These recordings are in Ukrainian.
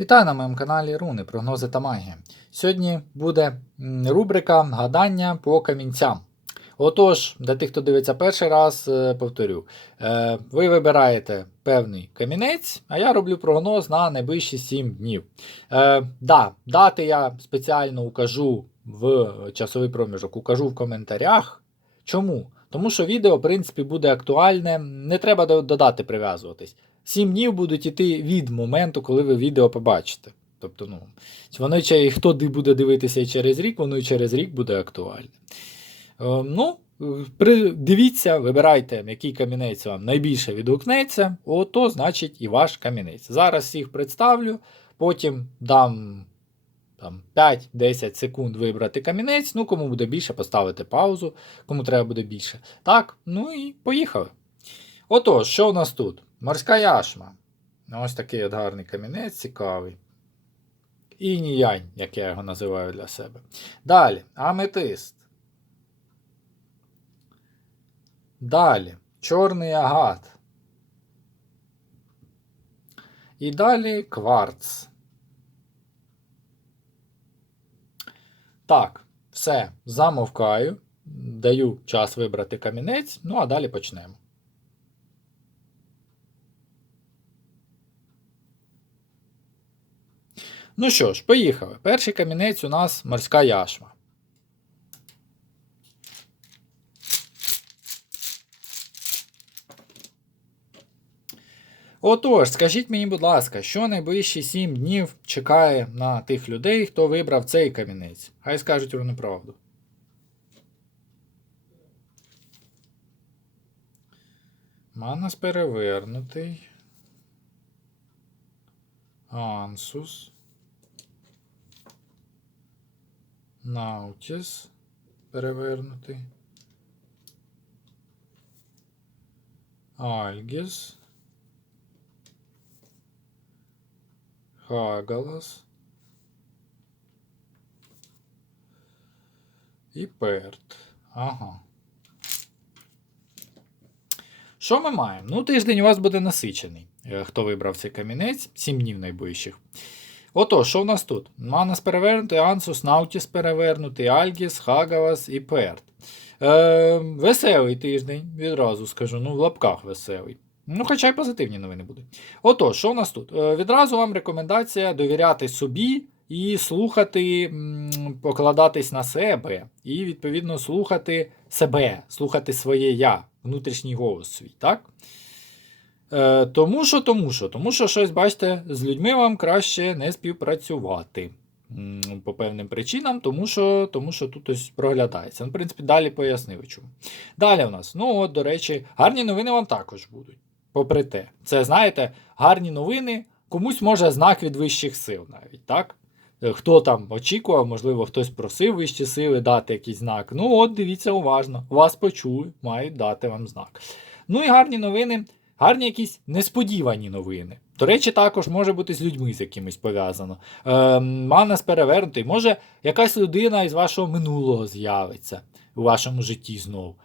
Вітаю на моєму каналі Руни, прогнози та магія. Сьогодні буде рубрика гадання по камінцям. Отож, для тих, хто дивиться перший раз, е, повторю. Е, Ви вибираєте певний камінець, а я роблю прогноз на найближчі 7 днів. Е, да, Дати я спеціально укажу в часовий проміжок, укажу в коментарях. Чому? Тому що відео, в принципі, буде актуальне, не треба додати прив'язуватись. 7 днів будуть іти від моменту, коли ви відео побачите. Тобто, ну, воно і хто буде дивитися і через рік, воно і через рік буде актуальне. Ну, дивіться, вибирайте, який камінець вам найбільше відгукнеться, ото значить і ваш камінець. Зараз їх представлю, потім дам там, 5-10 секунд вибрати камінець. Ну, кому буде більше, поставити паузу, кому треба буде більше. Так, ну і поїхали. Отож, що у нас тут? Морська яшма. Ось такий от гарний камінець, цікавий. Ініянь, як я його називаю для себе. Далі, аметист. Далі, чорний агат. І далі кварц. Так, все, замовкаю. Даю час вибрати камінець, ну а далі почнемо. Ну що ж, поїхали. Перший камінець у нас морська яшма. Отож, скажіть мені, будь ласка, що найближчі 7 днів чекає на тих людей, хто вибрав цей камінець? Хай скажуть вони правду. Манас перевернутий. Ансус. Наутіс перевернутий. Альгіс. Хагалас. І Перт. Ага. Що ми маємо? Ну, тиждень у вас буде насичений, е, хто вибрав цей камінець, 7 днів найближчих. Отож, що в нас тут? Манас перевернутий, Ансус, Наутіс перевернутий, Альгіс, Хагавас і Перт. Е, веселий тиждень, відразу скажу, ну, в лапках веселий. Ну, хоча й позитивні новини будуть. Отож, що в нас тут? Е, відразу вам рекомендація довіряти собі і слухати, покладатись на себе, і, відповідно, слухати себе, слухати своє я, внутрішній голос свій, так? Е, тому що, тому що, тому що щось, бачите, з людьми вам краще не співпрацювати. По певним причинам, тому що, тому що тут ось проглядається. Ну, в принципі, далі пояснив чому. Далі у нас, ну от, до речі, гарні новини вам також будуть. Попри те, це, знаєте, гарні новини, комусь може знак від вищих сил навіть, так? Е, Хто там очікував, можливо, хтось просив вищі сили дати якийсь знак. Ну, от дивіться уважно, вас почули, мають дати вам знак. Ну і гарні новини, гарні якісь несподівані новини. До речі, також може бути з людьми з якимось пов'язано. Е, Манас перевернутий, може якась людина із вашого минулого з'явиться у вашому житті знову.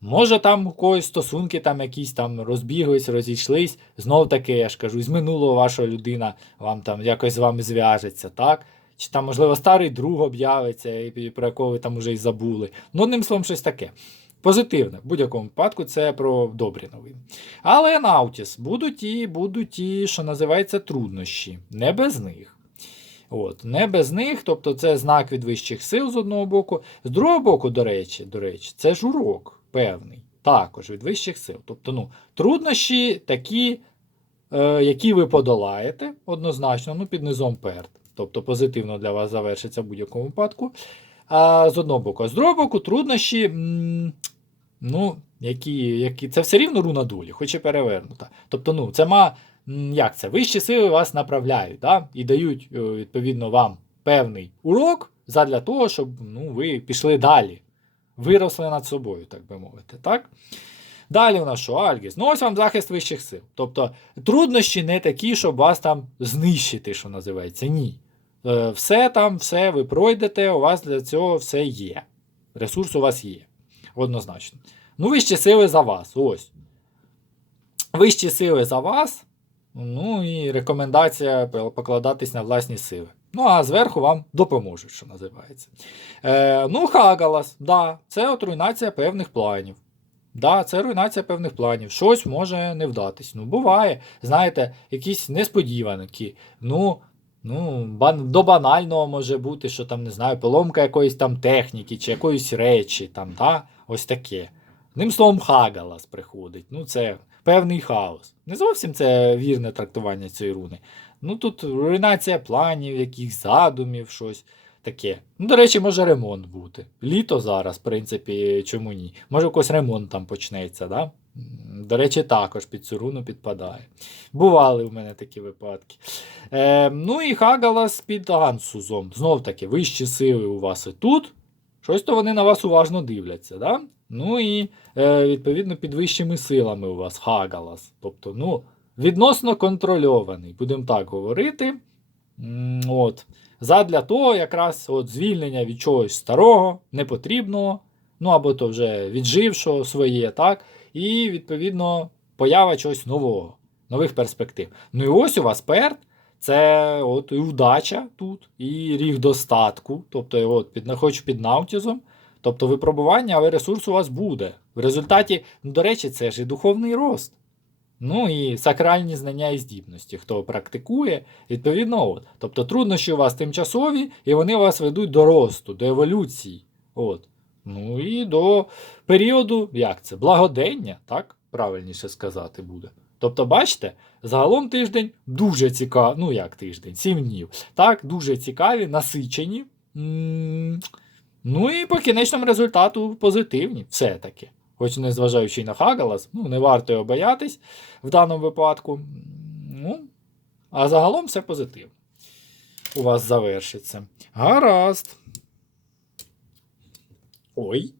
Може, там у когось стосунки там якісь там розбіглись, розійшлись. Знов таки, я ж кажу, з минулого ваша людина вам там якось з вами зв'яжеться, так? Чи там, можливо, старий друг об'явиться, про якого ви там уже й забули. Ну, одним словом, щось таке. Позитивне, в будь-якому випадку, це про добрі новини. Але Наутіс будуть і будуть і, що називається, труднощі. Не без них. От, не без них, тобто це знак від вищих сил з одного боку. З другого боку, до речі, до речі, це ж урок певний, також від вищих сил. Тобто, ну, труднощі такі, е, які ви подолаєте, однозначно, ну, під низом перт. Тобто позитивно для вас завершиться в будь-якому випадку. А з одного боку, а з другого боку, труднощі, ну, які, які, це все рівно руна долі, хоч і перевернута. Тобто, ну, це ма, як це? Вищі сили вас направляють да? і дають, е, відповідно, вам певний урок задля того, щоб ну, ви пішли далі. Виросли над собою, так би мовити. так? Далі у нас що? Альгіс. Ну, ось вам захист вищих сил. Тобто труднощі не такі, щоб вас там знищити, що називається. Ні. Е, Все там, все ви пройдете, у вас для цього все є. Ресурс у вас є. Однозначно. Ну, вищі сили за вас. Ось. Вищі сили за вас. Ну і рекомендація покладатись на власні сили. Ну, а зверху вам допоможуть, що називається. Е, ну, Хагалас, да, це от руйнація певних планів. Да, це руйнація певних планів. Щось може не вдатись. Ну, буває, знаєте, якісь несподіванки. Ну, ну, бан- до банального може бути, що там, не знаю, поломка якоїсь там техніки чи якоїсь речі, там, да, ось таке. Одним словом, Хагалас приходить. Ну, це певний хаос. Не зовсім це вірне трактування цієї руни. Ну тут руйнація планів, якихось задумів, щось таке. Ну, до речі, може ремонт бути. Літо зараз, в принципі, чому ні? Може, якийсь ремонт там почнеться, да? До речі, також під цю руну підпадає. Бували в мене такі випадки. Е, ну і Хагалас під Ансузом. Знов таки, вищі сили у вас і тут. Щось то вони на вас уважно дивляться. Да? Ну і е, відповідно під вищими силами у вас Хагалас. Тобто, ну, відносно контрольований, будемо так говорити. От. Задля того, якраз от звільнення від чогось старого, непотрібного, ну або то вже віджившого своє, так, і відповідно поява чогось нового, нових перспектив. Ну і ось у вас перт. Це от і удача тут, і ріг достатку, тобто от, під, хоч під наутізом, тобто випробування, але ресурс у вас буде. В результаті, ну, до речі, це ж і духовний рост. Ну і сакральні знання і здібності, хто практикує, відповідно, от. Тобто труднощі у вас тимчасові, і вони вас ведуть до росту, до еволюції. От. Ну і до періоду, як це, благодення, так? Правильніше сказати буде. Тобто, бачите, загалом тиждень дуже цікавий, ну як тиждень, 7 днів. Так, дуже цікаві, насичені. Ну і по кінечному результату позитивні, все-таки. Хоч незважаючи на Хагалас, ну, не варто його боятись в даному випадку. Ну, а загалом все позитивно. У вас завершиться. Гаразд. Ой.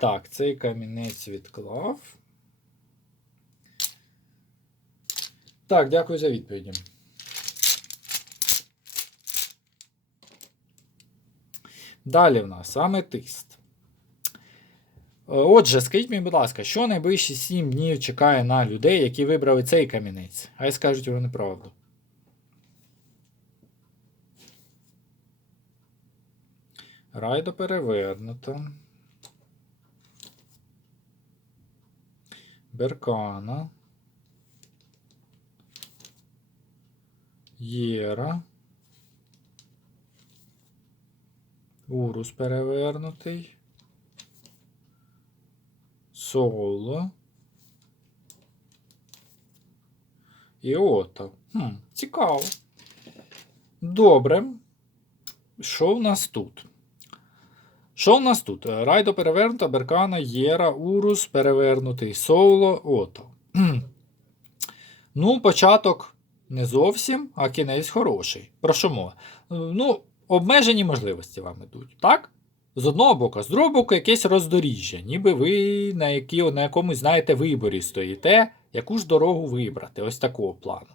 Так, цей камінець відклав. Так, дякую за відповіді. Далі в нас аметист. Е, Отже, скажіть мені, будь ласка, що найближчі 7 днів чекає на людей, які вибрали цей камінець? Хай скажуть вони правду. Райдо перевернуто. Беркана. Єра. Урус перевернутий. Соло. І ото. Хм, цікаво. Добре. Що в нас тут? Що в нас тут? Райдо перевернута, Беркана, Єра, Урус, перевернутий, Соло, Ото. Ну, початок не зовсім, а кінець хороший. Про що мова? Е, Ну, обмежені можливості вам ідуть, так? З одного боку, з другого боку, якесь роздоріжжя, ніби ви на, які, на якомусь, знаєте, виборі стоїте, яку ж дорогу вибрати, ось такого плану.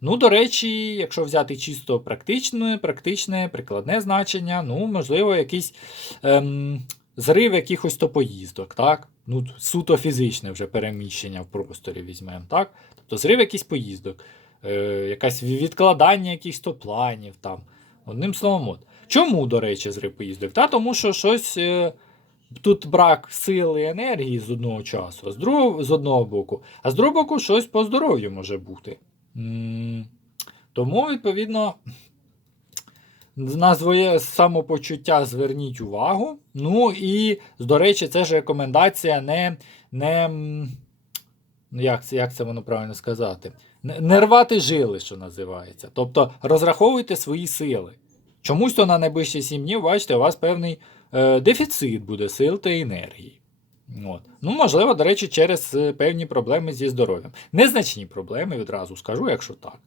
Ну, до речі, якщо взяти чисто практичне, практичне, прикладне значення, ну, можливо, якийсь ем, зрив якихось то поїздок, так? Ну, суто фізичне вже переміщення в просторі візьмемо, так? Тобто зрив якийсь поїздок, якесь відкладання якихось то планів там. Одним словом, от. Чому, до речі, зрив поїздок? Та тому що щось. Е, Тут брак сили і енергії з одного часу, а з другого з одного боку, а з другого боку, щось по здоров'ю може бути. Тому, відповідно, на своє самопочуття зверніть увагу. Ну і, до речі, це ж рекомендація не. не як, це, як це воно правильно сказати? Не, рвати жили, що називається. Тобто розраховуйте свої сили. Чомусь то на найближчі 7 днів, бачите, у вас певний е, дефіцит буде сил та енергії. От. Ну, можливо, до речі, через е, певні проблеми зі здоров'ям. Незначні проблеми, відразу скажу, якщо так.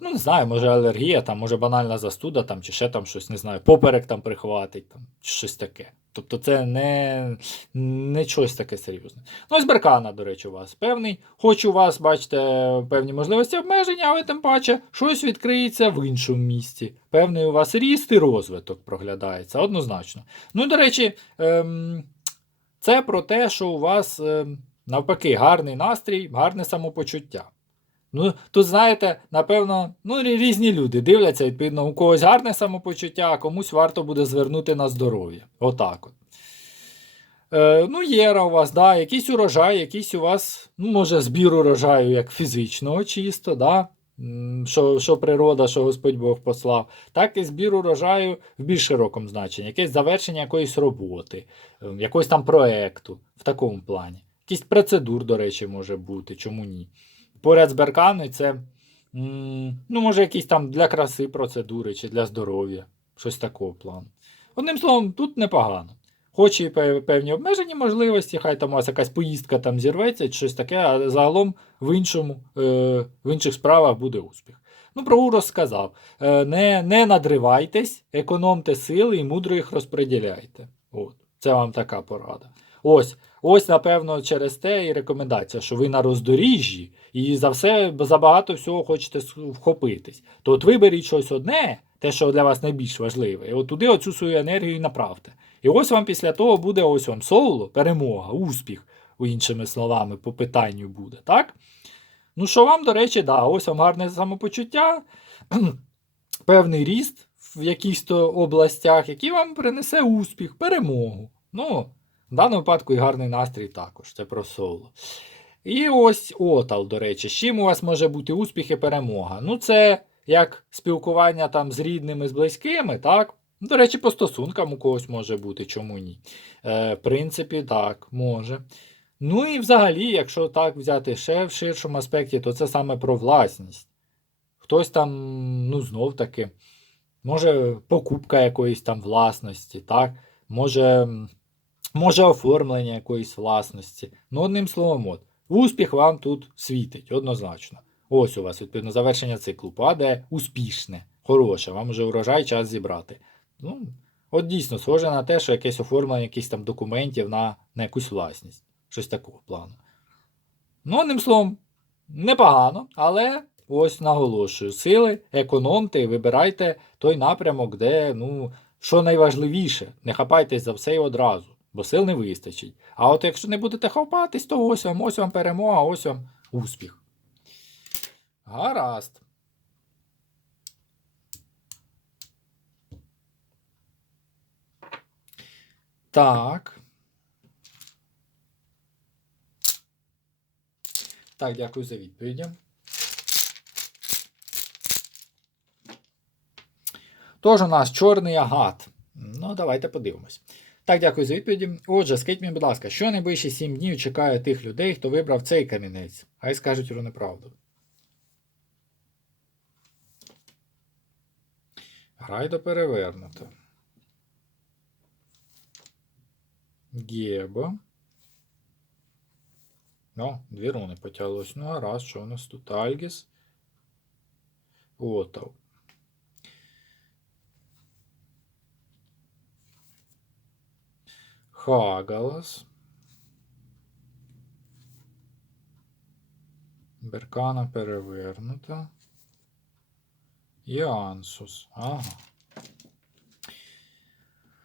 Ну, не знаю, може алергія, там, може банальна застуда, там, чи ще там щось, не знаю, поперек там прихватить, там, чи щось таке. Тобто це не, не щось таке серйозне. Ну, ось Беркана, до речі, у вас певний. Хоч у вас, бачите, певні можливості обмеження, але тим паче щось відкриється в іншому місці. Певний у вас ріст і розвиток проглядається, однозначно. Ну до речі, ем, це про те, що у вас ем, навпаки, гарний настрій, гарне самопочуття. Ну, тут, знаєте, напевно, ну, різні люди дивляться, відповідно, у когось гарне самопочуття, а комусь варто буде звернути на здоров'я. Отак от. Е, ну, єра у вас, да, якийсь урожай, якийсь у вас, ну, може, збір урожаю як фізичного чисто, да, що, що природа, що Господь Бог послав, так і збір урожаю в більш широкому значенні, якесь завершення якоїсь роботи, е, якогось там проекту в такому плані. Якийсь процедур, до речі, може бути, чому ні. Поряд з беркани це, ну, може, якісь там для краси процедури чи для здоров'я, щось такого плану. Одним словом, тут непогано. Хоч і певні обмежені можливості, хай там у вас якась поїздка там зірветься, щось таке, а загалом в іншому, е, в інших справах буде успіх. Ну, про урос сказав. Е, не, не надривайтесь, економте сили і мудро їх розподіляйте. От. Це вам така порада. Ось, ось, напевно, через те і рекомендація, що ви на роздоріжжі і за все забагато всього хочете вхопитись. То от виберіть щось одне, те, що для вас найбільш важливе, і от туди оцю свою енергію і направте. І ось вам після того буде ось вам соло, перемога, успіх, іншими словами, по питанню буде, так? Ну, що вам, до речі, да, ось вам гарне самопочуття, певний ріст в якихось областях, який вам принесе успіх, перемогу. Ну, в даному випадку і гарний настрій також, це про соло. І ось отал, до речі, з чим у вас може бути успіх і перемога? Ну, це як спілкування там з рідними, з близькими, так? До речі, по стосункам у когось може бути, чому ні? Е, в принципі, так, може. Ну і взагалі, якщо так взяти ще в ширшому аспекті, то це саме про власність. Хтось там, ну, знов таки, може, покупка якоїсь там власності, так? Може, може оформлення якоїсь власності. Ну, одним словом, от, успіх вам тут світить, однозначно. Ось у вас, відповідно, завершення циклу падає успішне, хороше, вам вже урожай час зібрати. Ну, от дійсно, схоже на те, що якесь оформлення якихось там документів на, на якусь власність. Щось такого плану. Ну, одним словом, непогано, але ось наголошую: сили, економте і вибирайте той напрямок, де, ну, що найважливіше, не хапайтесь за все і одразу, бо сил не вистачить. А от якщо не будете хапатись, то ось вам, ось вам перемога, ось вам успіх. Гаразд. Так. Так, дякую за відповіді. Тож у нас чорний агат. Ну, давайте подивимось. Так, дякую за відповіді. Отже, скажіть мені, будь ласка, що найближчі 7 днів чекає тих людей, хто вибрав цей камінець? Хай скажуть про неправду. Грайдо перевернуто. Гєбо. Ну, дві руни потяглось. Ну, а раз, що у нас тут? Альгіс. Отав. Хагалас. Беркана перевернута. І Ансус. Ага.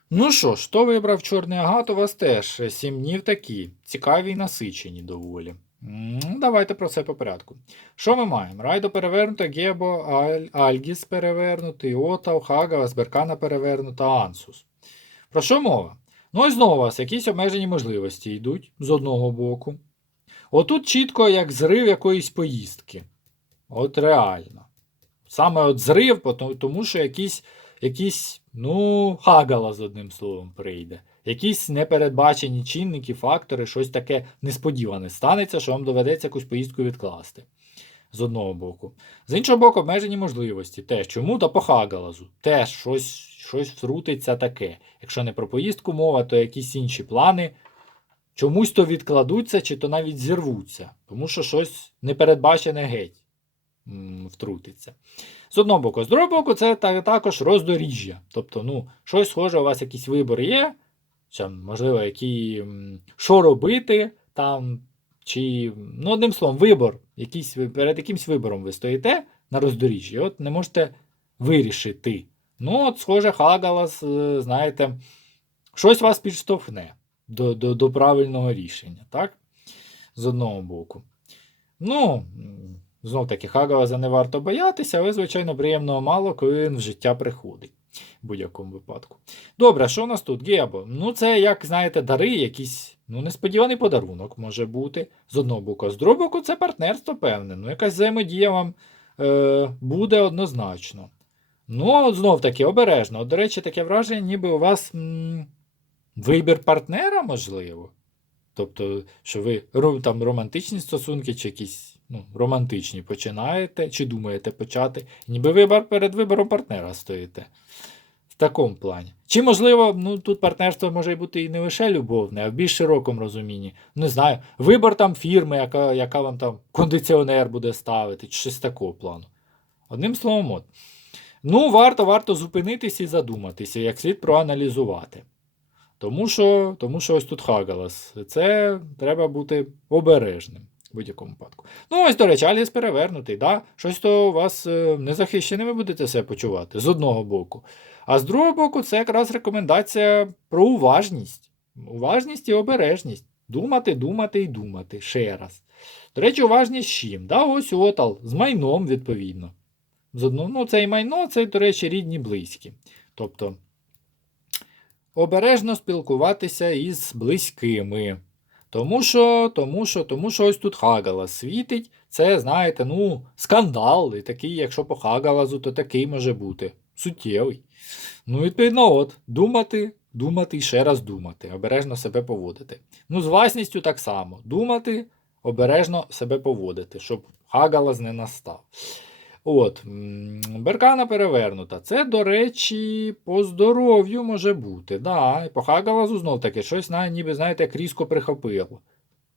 Ну що хто вибрав чорний агат, у вас теж сім днів такі. Цікаві і насичені доволі. Давайте про це по порядку. Що ми маємо? Райдо перевернуто, Гебо, Аль, Альгіс перевернутий, Отав, Хагалас, Беркана перевернута, Ансус. Про що мова? Ну і знову у вас якісь обмежені можливості йдуть з одного боку. Отут чітко як зрив якоїсь поїздки. От реально. Саме от зрив, тому що якийсь, якийсь ну, хагала з одним словом прийде. Якісь непередбачені чинники, фактори, щось таке несподіване станеться, що вам доведеться якусь поїздку відкласти. З одного боку. З іншого боку, обмежені можливості. Теж чому та по хагалазу. Теж щось, щось втрутиться таке. Якщо не про поїздку мова, то якісь інші плани чомусь то відкладуться, чи то навіть зірвуться, тому що щось непередбачене геть втрутиться. З одного боку, з другого боку, це також роздоріжжя. Тобто, ну, щось схоже, у вас якийсь вибор є, чи, можливо, які, що робити там, чи, ну, одним словом, вибор, якийсь, перед якимсь вибором ви стоїте на роздоріжжі, от не можете вирішити. Ну, от, схоже, Хагалас, е, знаєте, щось вас підштовхне до, до, до правильного рішення, так? з одного боку. Ну, знов таки, Хагалаза не варто боятися, але, звичайно, приємного мало, коли він в життя приходить. В будь-якому випадку. Добре, що у нас тут? Гебо. Ну, це, як знаєте, дари, якийсь ну, несподіваний подарунок може бути з одного боку. З другого боку, це партнерство, певне. Ну, якась взаємодія вам е, буде однозначно. Ну, знов таки, обережно. От, до речі, таке враження, ніби у вас м, вибір партнера, можливо. Тобто, що ви там романтичні стосунки, чи якісь ну, романтичні починаєте, чи думаєте почати, ніби вибор перед вибором партнера стоїте. В такому плані. Чи, можливо, ну тут партнерство може бути і не лише любовне, а в більш широкому розумінні. Не знаю, вибор там фірми, яка, яка вам там кондиціонер буде ставити, чи щось такого плану. Одним словом, от. Ну, варто, варто зупинитися і задуматися, як слід проаналізувати. Тому що, тому що ось тут Хагалас. Це треба бути обережним в будь-якому випадку. Ну, ось, до речі, Аліс перевернутий, да? щось то у вас е, незахищеними будете себе почувати з одного боку. А з другого боку, це якраз рекомендація про уважність. Уважність і обережність. Думати, думати і думати ще раз. До речі, уважність з чим? Да, ось отал, з майном, відповідно. З одного, ну, це і майно, це, до речі, рідні близькі. Тобто, обережно спілкуватися із близькими. Тому що, тому що, тому що ось тут Хагала світить. Це, знаєте, ну, скандал. І такий, якщо по Хагалазу, то такий може бути. Суттєвий. Ну, відповідно, от, думати, думати і ще раз думати, обережно себе поводити. Ну, з власністю так само. Думати, обережно себе поводити, щоб Хагалаз не настав. От, беркана перевернута. Це, до речі, по здоров'ю може бути. Да, і по Хагалазу знов таки щось на, ніби, знаєте, різко прихопило.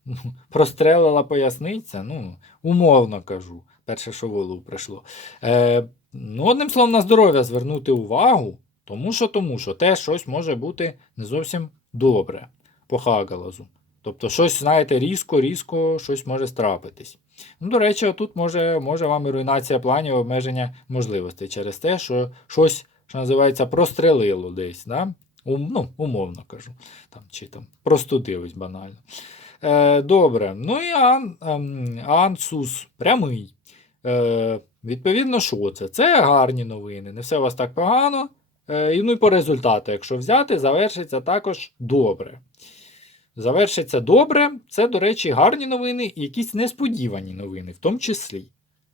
Прострелила поясниця, ну, умовно кажу. Перше, що в голову прийшло. Е, ну, одним словом, на здоров'я звернути увагу, тому що, тому що те щось може бути не зовсім добре по Хагалазу. Тобто, щось, знаєте, різко, різко щось може страпитись. Ну, до речі, тут може, може вам і руйнація планів, обмеження можливостей через те, що щось, що називається, прострелило десь. Да? Ум, ну, умовно кажу. Там, чи там простудилось банально. Е, добре. Ну і ан, ем, ансус прямий. Е, відповідно, що це? Це гарні новини. Не все у вас так погано. Е, ну і по результату, якщо взяти, завершиться також добре. Завершиться добре, це, до речі, гарні новини і якісь несподівані новини, в тому числі.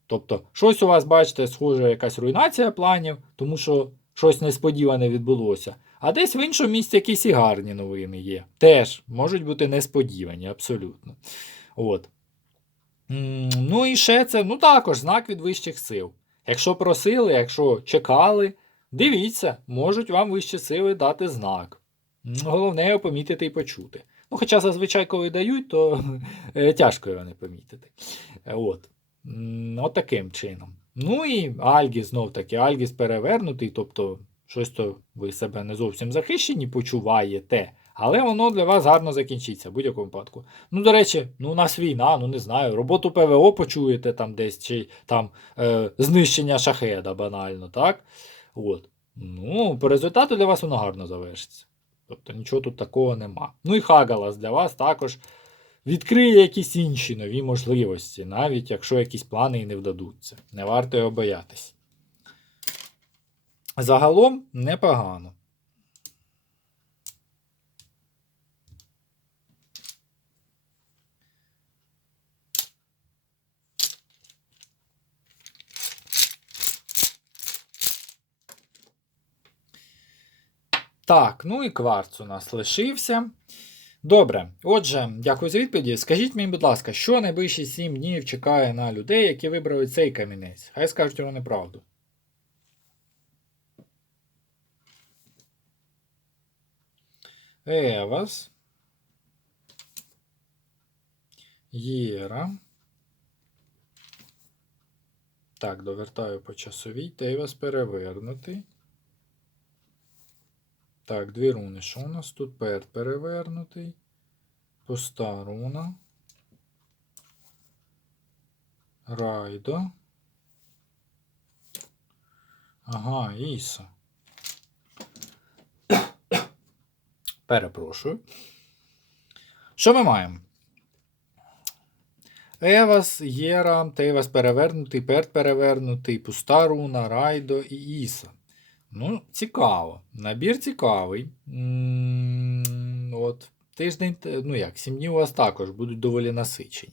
Тобто, щось у вас, бачите, схоже, якась руйнація планів, тому що щось несподіване відбулося. А десь в іншому місці якісь і гарні новини є. Теж можуть бути несподівані, абсолютно. От. Ну і ще це, ну також знак від вищих сил. Якщо просили, якщо чекали, дивіться, можуть вам вищі сили дати знак. Головне помітити і почути. Ну, хоча зазвичай, коли дають, то е, тяжко його не помітити. От. От таким чином. Ну і Альгіс знов таки, Альгіс перевернутий, тобто щось то ви себе не зовсім захищені почуваєте, але воно для вас гарно закінчиться в будь-якому випадку. Ну, до речі, ну у нас війна, ну не знаю, роботу ПВО почуєте там десь, чи там е, знищення шахеда банально, так? От. Ну, по результату для вас воно гарно завершиться. Тобто нічого тут такого нема. Ну і Хагалас для вас також відкриє якісь інші нові можливості, навіть якщо якісь плани і не вдадуться. Не варто його боятись. Загалом непогано. Так, ну і кварц у нас лишився. Добре, отже, дякую за відповіді. Скажіть мені, будь ласка, що найближчі 7 днів чекає на людей, які вибрали цей камінець? Хай скажуть вони правду. Евас. Єра. Так, довертаю по часовій. Тейвас перевернутий. Так, дві руни. Що у нас тут? Пет перевернутий. Пуста руна. Райдо. Ага, Іса. Перепрошую. Що ми маємо? Евас, Єра, Тейвас перевернутий, Перт перевернутий, Пуста руна, Райдо і Іса. Ну, цікаво. Набір цікавий. От, тиждень, ну як, сім днів у вас також будуть доволі насичені.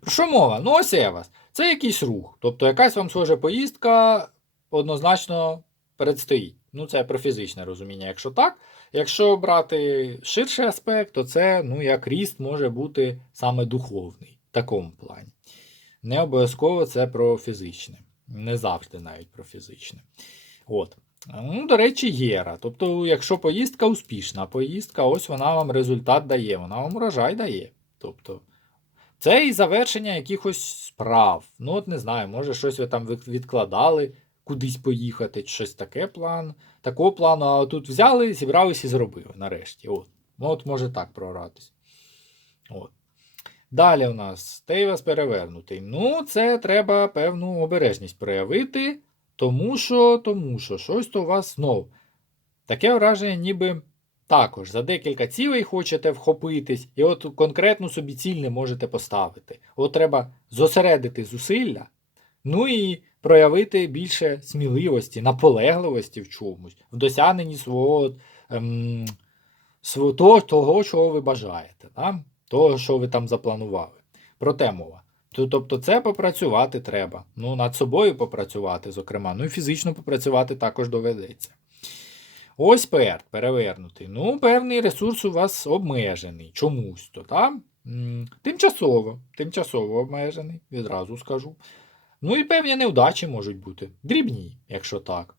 Про що мова? Ну, ось Евас. Це якийсь рух. Тобто якась вам схожа поїздка однозначно предстоїть. Ну, це про фізичне розуміння, якщо так. Якщо брати ширший аспект, то це ну, як ріст може бути саме духовний в такому плані. Не обов'язково це про фізичне. Не завжди навіть про фізичне. От. Ну, до речі, єра. Тобто, якщо поїздка успішна, поїздка, ось вона вам результат дає, вона вам урожай дає. Тобто, це і завершення якихось справ. Ну, от не знаю, може, щось ви там відкладали, кудись поїхати, щось таке план, такого плану, а тут взяли, зібралися і зробили нарешті. От. Ну, от може так програтись. От. Далі у нас Тейвас перевернутий. Ну, це треба певну обережність проявити, тому що, тому що щось то у вас знов. Таке враження, ніби також за декілька цілей хочете вхопитись, і от конкретну собі ціль не можете поставити. От треба зосередити зусилля, ну і проявити більше сміливості, наполегливості в чомусь, в досягненні свого, ем, свого того, чого ви бажаєте, да? того, що ви там запланували. Про те мова. То- Тобто це попрацювати треба. Ну, над собою попрацювати, зокрема. Ну і фізично попрацювати також доведеться. Ось перт перевернутий. Ну, певний ресурс у вас обмежений. Чомусь то, так? Тимчасово, тимчасово обмежений, відразу скажу. Ну і певні невдачі можуть бути. Дрібні, якщо так.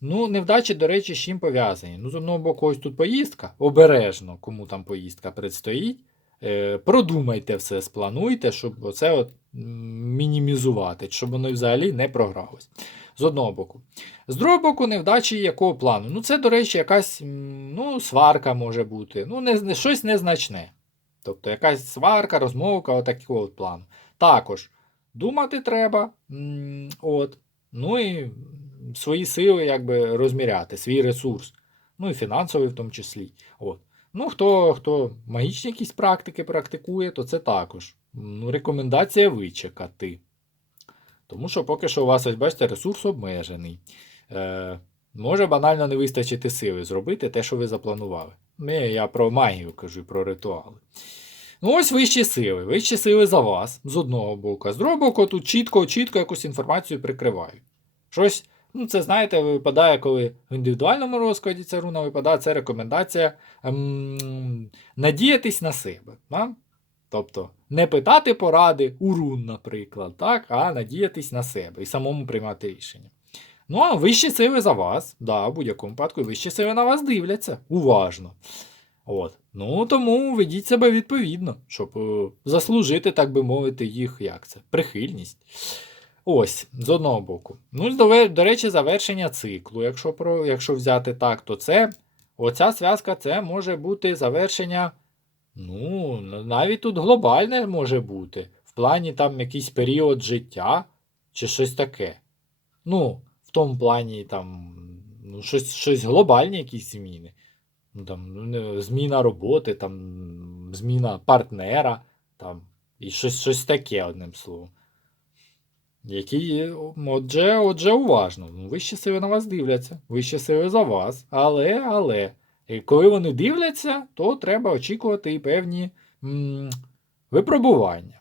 Ну, невдачі, до речі, з чим пов'язані. Ну, з одного боку, ось тут поїздка. Обережно, кому там поїздка предстоїть. Е, продумайте все, сплануйте, щоб оце от мінімізувати, щоб воно взагалі не програлось. З одного боку. З другого боку, невдачі якого плану? Ну, це, до речі, якась ну, сварка може бути. Ну, не- щось незначне. Тобто якась сварка, розмовка, отакого от плану. Також думати треба. От. Ну і свої сили якби розміряти, свій ресурс. Ну і фінансовий в тому числі. От. Ну, хто, хто магічні якісь практики практикує, то це також. Ну, рекомендація вичекати. Тому що поки що у вас, ось бачите, ресурс обмежений. Е, може банально не вистачити сили зробити те, що ви запланували. Не, я про магію кажу, про ритуали. Ну, ось вищі сили. Вищі сили за вас, з одного боку, з другого боку, тут чітко, чітко якусь інформацію прикривають. Щось, ну, це знаєте, випадає, коли в індивідуальному розкладі ця руна випадає, це рекомендація ем, надіятись на себе. Да? Тобто, не питати поради у рун, наприклад, так, а надіятись на себе і самому приймати рішення. Ну, а вищі сили за вас, да, в будь-якому випадку, вищі сили на вас дивляться уважно. От. Ну, тому ведіть себе відповідно, щоб е, заслужити, так би мовити, їх як це, прихильність. Ось, з одного боку. Ну, до, речі, завершення циклу. Якщо, про, якщо взяти так, то це оця зв'язка це може бути завершення. Ну, навіть тут глобальне може бути. В плані там якийсь період життя чи щось таке. Ну, в тому плані там ну, щось, щось глобальні якісь зміни. Ну, там, ну, зміна роботи, там, зміна партнера, там, і щось, щось таке, одним словом. Які, отже, отже, уважно. Ну, вищі сили на вас дивляться, вищі сили за вас. Але, але, і коли вони дивляться, то треба очікувати і певні м, випробування.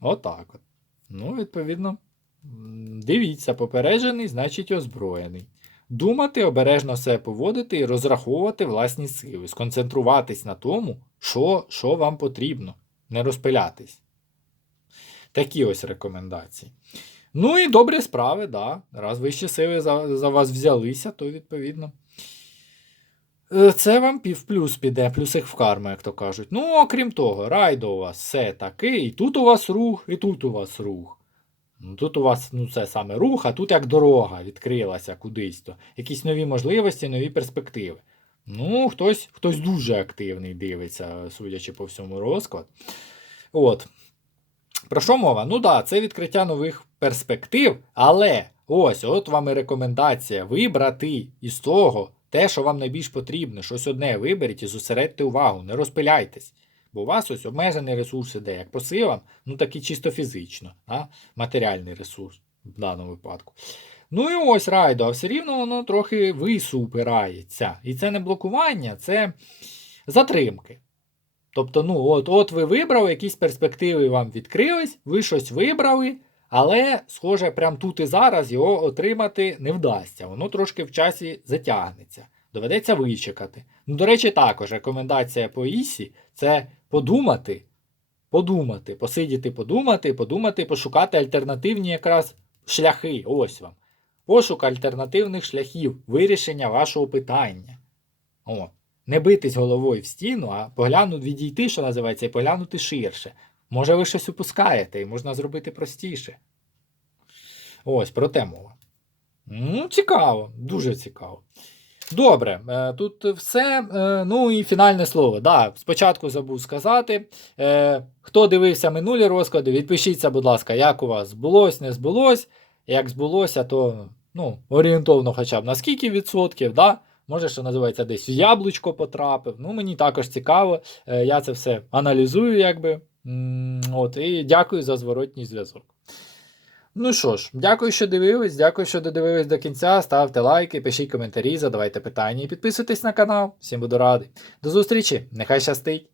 Отак от. Ну, відповідно, дивіться, попереджений, значить озброєний. Думати, обережно себе поводити і розраховувати власні сили, сконцентруватись на тому, що, що вам потрібно, не розпилятись. Такі ось рекомендації. Ну і добрі справи, да. Раз вищі сили за, за вас взялися, то відповідно. е, Це вам пів плюс піде, плюс їх в карму, як то кажуть. Ну, окрім того, райдо у вас все таки, і тут у вас рух, і тут у вас рух. Ну, Тут у вас ну, це саме рух, а тут як дорога відкрилася кудись то. Якісь нові можливості, нові перспективи. Ну, хтось, хтось дуже активний дивиться, судячи по всьому розклад. От. Про що мова? Ну да, це відкриття нових перспектив, але ось от вам і рекомендація вибрати із того те, що вам найбільш потрібно. Щось одне виберіть і зосередьте увагу, не розпиляйтесь. Бо у вас ось обмежений ресурс іде як по силам, ну так і чисто фізично, а? матеріальний ресурс в даному випадку. Ну і ось райдо, а все рівно воно трохи вису упирається. І це не блокування, це затримки. Тобто, ну, от, от ви вибрали, якісь перспективи вам відкрились, ви щось вибрали, але, схоже, прямо тут і зараз його отримати не вдасться. Воно трошки в часі затягнеться. Доведеться вичекати. Ну, до речі, також рекомендація по Ісі це подумати, подумати, посидіти, подумати, подумати, пошукати альтернативні якраз шляхи. Ось вам. Пошук альтернативних шляхів вирішення вашого питання. О. Не битись головою в стіну, а поглянути, відійти, що називається, і поглянути ширше. Може, ви щось упускаєте, і можна зробити простіше. Ось, про те мова. Ну, цікаво, дуже цікаво. Добре, е, тут все. Е, Ну і фінальне слово. Да, спочатку забув сказати. Е, Хто дивився минулі розклади, відпишіться, будь ласка, як у вас збулось, не збулось. Як збулося, то ну, орієнтовно хоча б на скільки відсотків. Да? Може, що називається, десь в яблучко потрапив. Ну, мені також цікаво. Е, Я це все аналізую, якби. От, і дякую за зворотній зв'язок. Ну що ж, дякую, що дивились, дякую, що додивились до кінця. Ставте лайки, пишіть коментарі, задавайте питання і підписуйтесь на канал. Всім буду радий. До зустрічі, нехай щастить!